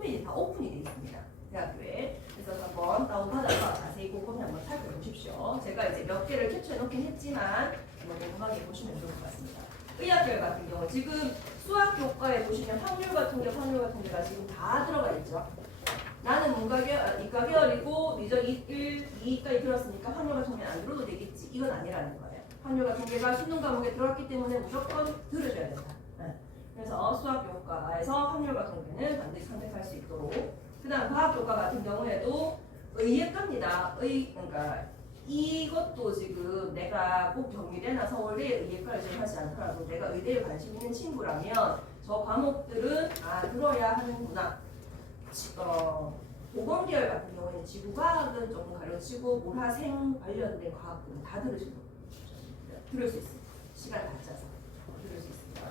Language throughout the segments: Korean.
홈페이지 다 오픈이 되어 있습니다. 대학교에. 그래서 한번 다운받아서 자세히 꼼꼼히 한번 살펴보십시오. 제가 이제 몇 개를 캡처해 놓긴 했지만 한번 궁금하게 보시면 좋을 것 같습니다. 의학계열 같은 경우 지금 수학 교과에 보시면 확률과 통계가 지금 다 들어가 있죠. 나는 이과 계열이고 미적 1, 2까지 들었으니까 확률과 통계는 안 들어도 되겠지. 이건 아니라는 거예요. 확률과 통계가 수능 과목에 들어갔기 때문에 무조건 들으셔야 된다. 네. 그래서 수학 교과에서 확률과 통계는 반드시 선택할 수 있도록. 그다음 과학 교과 같은 경우에도 의예과입니다. 그러니까 이것도 지금 내가 꼭 경희대나 서울대 의예과를 지원하지 않더라도 내가 의대에 관심 있는 친구라면 저 과목들은 들어야 하는구나. 보건계열 같은 경우에는 지구과학은 조금 가려치고 모라생 관련된 과학들은 다 들을 수 있습니다. 시간 다 짜서 들을 수 있습니다.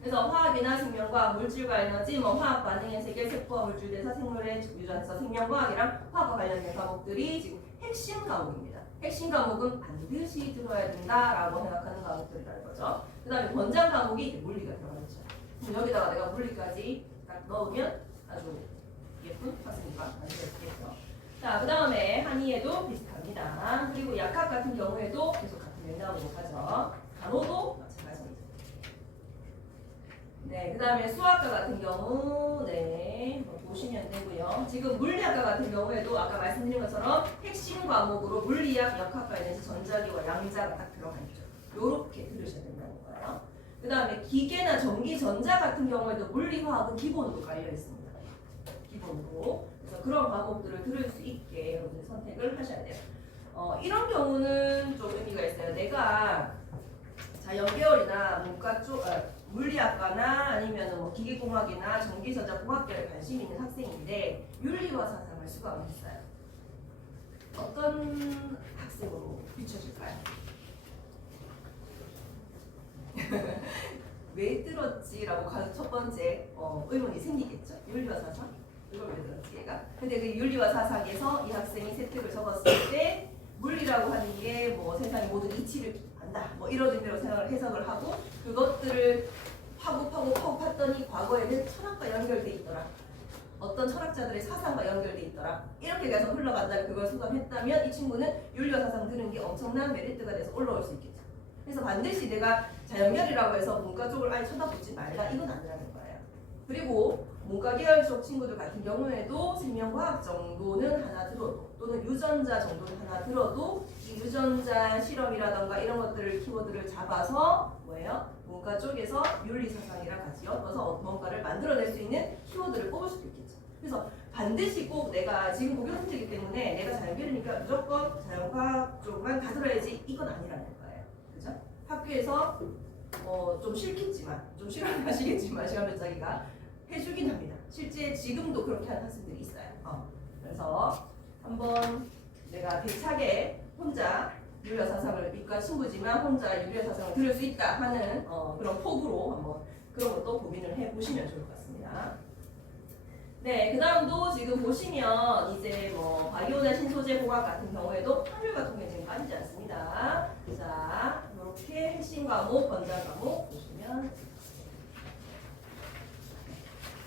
그래서 화학이나 생명과학, 물질과 에너지, 화학 반응의 세계, 세포와 물질 대사, 생물의 유전자, 생명과학이랑 화학과 관련된 과목들이 지금 핵심 과목입니다. 핵심 과목은 반드시 들어야 된다라고 생각하는 과목들이라는 거죠. 그 다음에 권장 과목이 물리가 들어가겠죠. 여기다가 내가 물리까지 딱 넣으면 아주 예쁜 학생과 만들어지겠죠. 자, 그 다음에 한의에도 비슷합니다. 그리고 약학 같은 경우에도 계속 같은 맥락으로 가죠. 간호도 마찬가지입니다. 네, 그 다음에 수학과 같은 경우, 네, 보시면 되고요. 지금 물리학과 같은 경우에도 아까 말씀드린 것처럼 핵심 과목으로 물리학, 역학과 에너지, 전자기와 양자가 딱 들어가 있죠. 요렇게 들으셔야 된다는 거예요. 그 다음에 기계나 전기, 전자 같은 경우에도 물리화학은 기본으로 깔려 있습니다. 기본으로. 그래서 그런 과목들을 들을 수 있게 여러분이 선택을 하셔야 돼요. 이런 경우는 좀 의미가 있어요. 내가 자연계열이나 문과 쪽, 물리학과나 아니면 기계공학이나 전기전자공학계에 관심 있는 학생인데 윤리와 사상을 수강을 했어요. 어떤 학생으로 비춰질까요? 왜 들었지라고 첫 번째 의문이 생기겠죠. 윤리와 사상? 이걸 왜 들었지 얘가? 근데 그 윤리와 사상에서 이 학생이 세특을 적었을 때 물리라고 하는 게 세상의 모든 이치를 안다. 이런 의미로 해석을 하고 그것들을 파고 팠더니 과거에는 철학과 연결돼 있더라. 어떤 철학자들의 사상과 연결돼 있더라. 이렇게 계속 흘러간다면 그걸 수감했다면 이 친구는 윤리와 사상 들은 게 엄청난 메리트가 돼서 올라올 수 있겠죠. 그래서 반드시 내가 자연계열이라고 해서 문과 쪽을 아예 쳐다보지 말라. 이건 아니라는 거예요. 그리고 문과 계열 쪽 친구들 같은 경우에도 생명과학 정도는 하나 들어도 또는 유전자 정도는 하나 들어도 이 유전자 실험이라던가 이런 것들을 키워드를 잡아서 문과 쪽에서 윤리사상이랑 같이 엮어서 뭔가를 만들어낼 수 있는 키워드를 뽑을 수도 있겠죠. 그래서 반드시 꼭 내가 지금 고교 선택이기 때문에 내가 자연계열이니까 무조건 자연과학 쪽만 다 들어야지 이건 아니라는 거예요. 그죠? 학교에서 좀 싫겠지만 좀 싫어하시겠지만 시간 배짜기가 해주긴 합니다. 실제 지금도 그렇게 하는 학생들이 있어요. 그래서 한번 내가 대차게 혼자 윤리와 사상을 이과 친구지만 혼자 윤리와 사상을 들을 수 있다 하는 그런 폭으로 한번 그런 것도 고민을 해보시면 좋을 것 같습니다. 네, 그 다음도 지금 보시면 이제 바이오나 신소재 공학 같은 경우에도 확률과 통계 지금 빠지지 않습니다. 자, 이렇게 핵심 과목, 권장 과목 보시면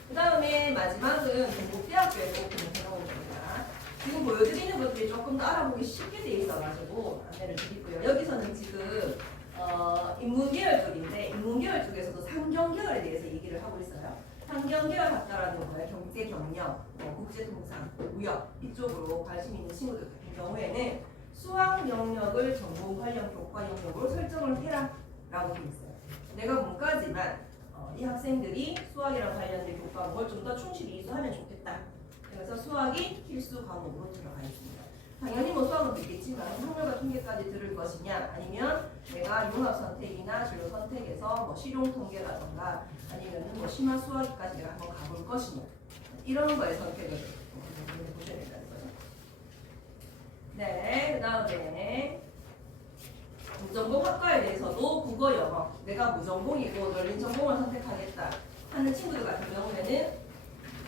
그 다음에 마지막은 동국대학교에서 오픈을 해놓은 겁니다. 지금 보여드리는 것들이 조금 더 알아보기 쉽게 돼 있어가지고 안내를 드리고요. 여기서는 지금 인문계열 쪽인데 인문계열 쪽에서도 상경계열에 대해서 얘기를 하고 있어요. 상경계열 학과라는 거예요. 경제, 경영, 국제통상, 무역 이쪽으로 관심 있는 친구들 같은 경우에는 수학 영역을 전공 관련 교과 영역으로 설정을 해라 라고 되어 있어요. 내가 문과지만 이 학생들이 수학이랑 관련된 교과목을 좀 더 충실히 이수하면 좋겠다. 그래서 수학이 필수 과목으로 들어가 있습니다. 당연히 수학은 있겠지만 확률과 통계까지 들을 것이냐 아니면 내가 융합 선택이나 진로 선택에서 실용 통계라던가 아니면 심화 수학까지 내가 한번 가볼 것이냐 이런 거에 선택을 보셔야 된다는 거죠. 네, 그 다음에 무전공 학과에 대해서도 국어, 영어 내가 무전공이고 열린 전공을 선택하겠다 하는 친구들 같은 경우에는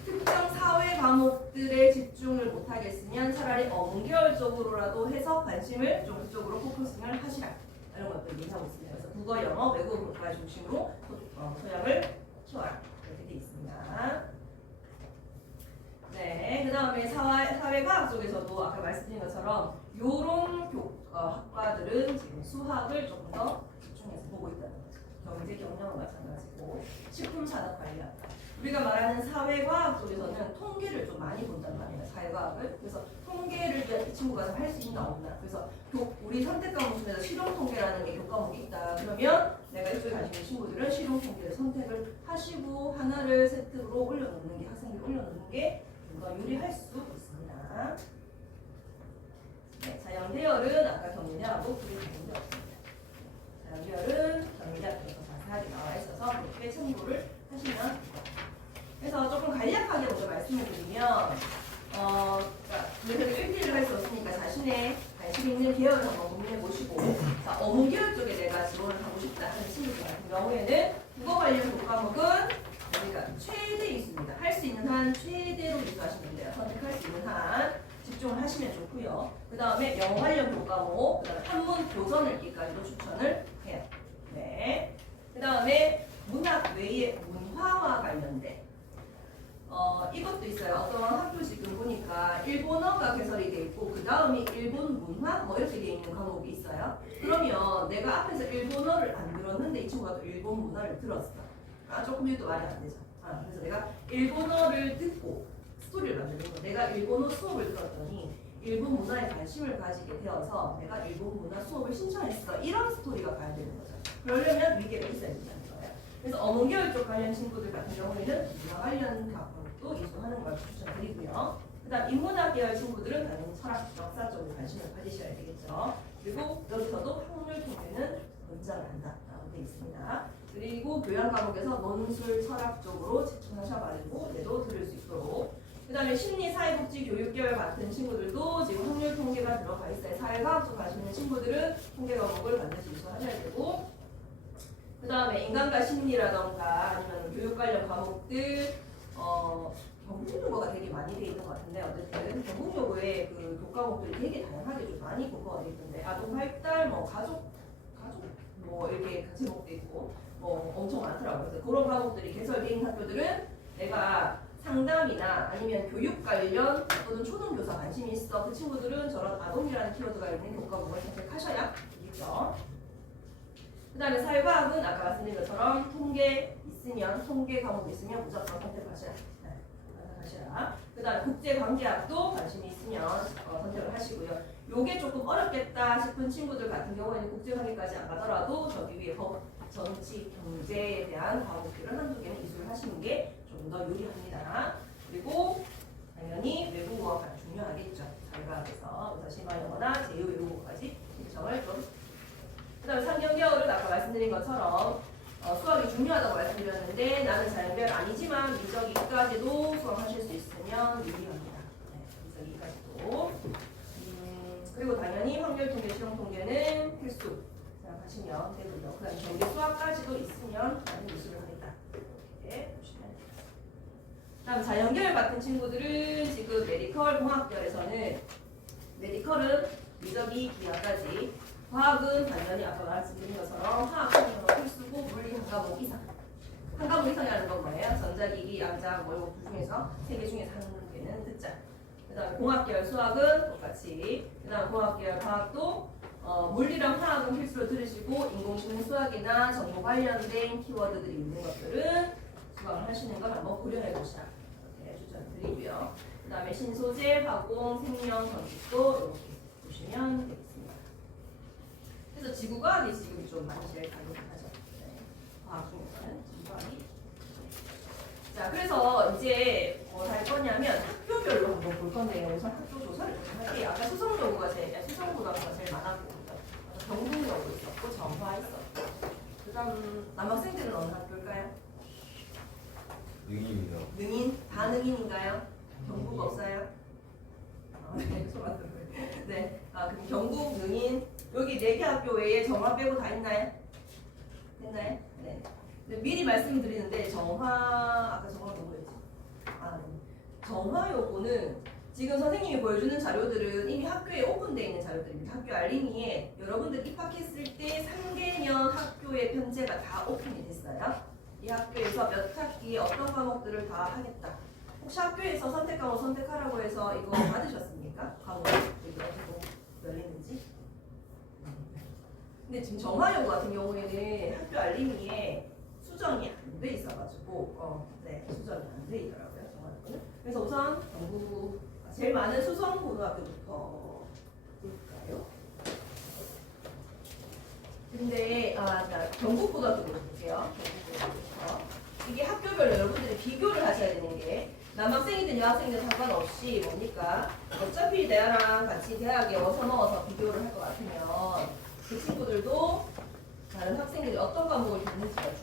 특정 사회 과목들에 집중을 못하겠으면 차라리 어문계열 쪽으로라도 해서 관심을 좀 그쪽으로 포커싱을 하시라 이런 것들 얘기하고 있습니다. 그래서 국어, 영어, 외국어 교과 중심으로 소양을 키워라 이렇게 되어 있습니다. 산업관리학과. 우리가 말하는 사회과학 쪽에서는 통계를 좀 많이 본단 말이에요. 사회과학을. 그래서 통계를 이 친구가 할 수 있나 없나. 그래서 우리 선택 과목 중에서 실용 통계라는 게 교과목이 있다. 그러면 내가 이쪽에 가지고 있는 친구들은 실용 통계를 선택을 하시고 하나를 세트로 올려놓는 게 학생들이 올려놓는 게 좀 더 유리할 수 있습니다. 네, 자연계열은 아까 경리대하고 그게 다른데 없습니다. 자연계열은 경리대학교에서 자세하게 나와 있어서 그렇게 참고를 하시면 됩니다. 그래서 조금 간략하게 먼저 말씀을 드리면 그래서 1필을 할 수 없으니까 자신의 관심 있는 계열을 한번 고민해 보시고 자, 어문 계열 쪽에 내가 지원을 하고 싶다 하는 친구들 같은 경우에는 국어 관련 교과목은 우리가 최대 있습니다. 할 수 있는 한 최대로 이수하시면 돼요. 선택할 수 있는 한 집중을 하시면 좋고요. 그 다음에 영어 관련 교과목, 그 다음에 한문 도전 읽기까지도 추천을 해요. 네. 그 다음에 문학 외의 문화와 관련된 이것도 있어요. 어떤 학교 지금 보니까 일본어가 개설이 돼 있고 그 다음이 일본 문화 뭐 이렇게 돼 있는 과목이 있어요. 그러면 내가 앞에서 일본어를 안 들었는데 이 친구가 또 일본 문화를 들었어. 조금 이것도 말이 안 되죠. 그래서 내가 일본어를 듣고 스토리를 만드는 거. 내가 일본어 수업을 들었더니 일본 문화에 관심을 가지게 되어서 내가 일본 문화 수업을 신청했어. 이런 스토리가 가야 되는 거죠. 그러려면 위계가 있어야 된다는 거예요. 그래서 어문계열 쪽 관련 친구들 같은 경우에는 문화 관련 과목도 이수하는 걸 추천드리고요. 그 다음 인문학 계열 친구들은 당연히 철학, 역사 쪽에 관심을 가지셔야 되겠죠. 그리고 여기서도 확률 통계는 권장을 한다라고 되어 있습니다. 그리고 교양 과목에서 논술 철학 쪽으로 집중하셔가지고 얘도 들을 수 있도록. 그 다음에 심리, 사회복지, 교육계열 같은 친구들도 지금 확률 통계가 들어가 있어요. 사회과학 쪽 가시는 친구들은 통계 과목을 반드시 이수하셔야 되고, 그 다음에 인간과 심리라던가 아니면 교육 관련 과목들, 경북요구가 되게 많이 돼 있는 것 같은데 어쨌든 경북요구의 그 교과목들이 되게 다양하게 좀 많이 공부가 돼 있던데 아동 발달, 뭐 가족 뭐 이렇게 제목도 있고 뭐 엄청 많더라고요. 그래서 그런 과목들이 개설되어 있는 학교들은 내가 상담이나 아니면 교육 관련 또는 초등교사 관심이 있어 그 친구들은 저런 아동이라는 키워드가 있는 교과목을 선택하셔야 되겠죠. 그 다음에 사회과학은 아까 말씀드린 것처럼 통계 있으면 통계 과목이 있으면 무조건 선택하셔야 그 다음에 국제관계학도 관심이 있으면 선택을 하시고요. 요게 조금 어렵겠다 싶은 친구들 같은 경우에는 국제관계까지 안 가더라도 저기 위에 법, 정치, 경제에 대한 과목들을 한두 개는 이수를 하시는 게 좀 더 유리합니다. 그리고 당연히 외국어가 중요하겠죠. 사회과학에서 그래서 심화영어나 제2외국어까지 신청을 좀. 그 다음에 3개월은 아까 말씀드린 것처럼 수학이 중요하다고 말씀드렸는데 나는 자연계열 아니지만 미적 2까지도 수학하실 수 있으면 유리합니다. 네, 미적 2까지도. 그리고 당연히 확률 통계, 실용 통계는 필수 생각하시면 되고요. 그 다음에 경기 수학까지도 있으면 많은 이수를 합니다. 이렇게 보시면 됩니다. 다음 자연계열 같은 친구들은 지금 메디컬 공학계열에서는 메디컬은 미적 2 기하까지 과학은 당연히 아까 말씀드린 것처럼 화학 같은 경우는 필수고 물리 한 과목 이상. 한 과목 이상이라는 건 뭐예요? 전자기기, 암자, 뭐 이거 그 중에서 세 개 중에서 한 개는 듣자. 그 다음에 공학계열 수학은 똑같이. 그 다음 공학계열 과학도 물리랑 화학은 필수로 들으시고 인공지능 수학이나 정보 관련된 키워드들이 있는 것들은 수강을 하시는 걸 한번 고려해 보시라. 이렇게 추천드리고요. 그 다음에 신소재, 화공, 생명, 건축도 이렇게 보시면 되겠습니다. 그래서 지구과학이 지금 좀 많이 제일 강력하죠. 네. 과학 중에서는 지구과학이. 자, 그래서 이제 뭐 할 거냐면 학교별로 한번 볼 건데요. 우선 학교 조사를 좀 할게요. 아까 수성여고가 수성고등학교가 제일 많았고, 경북여고 있었고, 정화 있었고. 그다음 남학생들은 어느 학교일까요? 능인입니다. 능인? 다 능인인가요? 경북 없어요? 네, 좋았어요. 네, 그럼 경북, 능인 여기 4개 학교 외에 정화 빼고 다 있나요? 됐나요? 네. 미리 말씀드리는데 정화 아까 정화 뭐였지? 정화요거는 지금 선생님이 보여주는 자료들은 이미 학교에 오픈되어 있는 자료들입니다. 학교 알림이에 여러분들 입학했을 때 3개년 학교의 편제가 다 오픈이 됐어요. 이 학교에서 몇 학기에 어떤 과목들을 다 하겠다. 혹시 학교에서 선택 과목 선택하라고 해서 이거 받으셨습니까? 과목 여기 어디서 열리는지? 근데 지금 정화여고 같은 경우에는 학교 알림이에 수정이 안 돼 있어가지고 네, 수정이 안 돼 있더라고요. 정확히는. 그래서 우선 경북 제일 많은 수성고등학교부터 볼까요? 근데 경북고등학교부터 볼게요. 경북고등학교부터 이게 학교별로 여러분들이 비교를 하셔야 되는 게 남학생이든 여학생이든 상관없이 뭡니까? 어차피 대화랑 같이 대학에 어서 넣어서 비교를 할 것 같으면 그 친구들도 다른 학생들이 어떤 과목을 듣는지가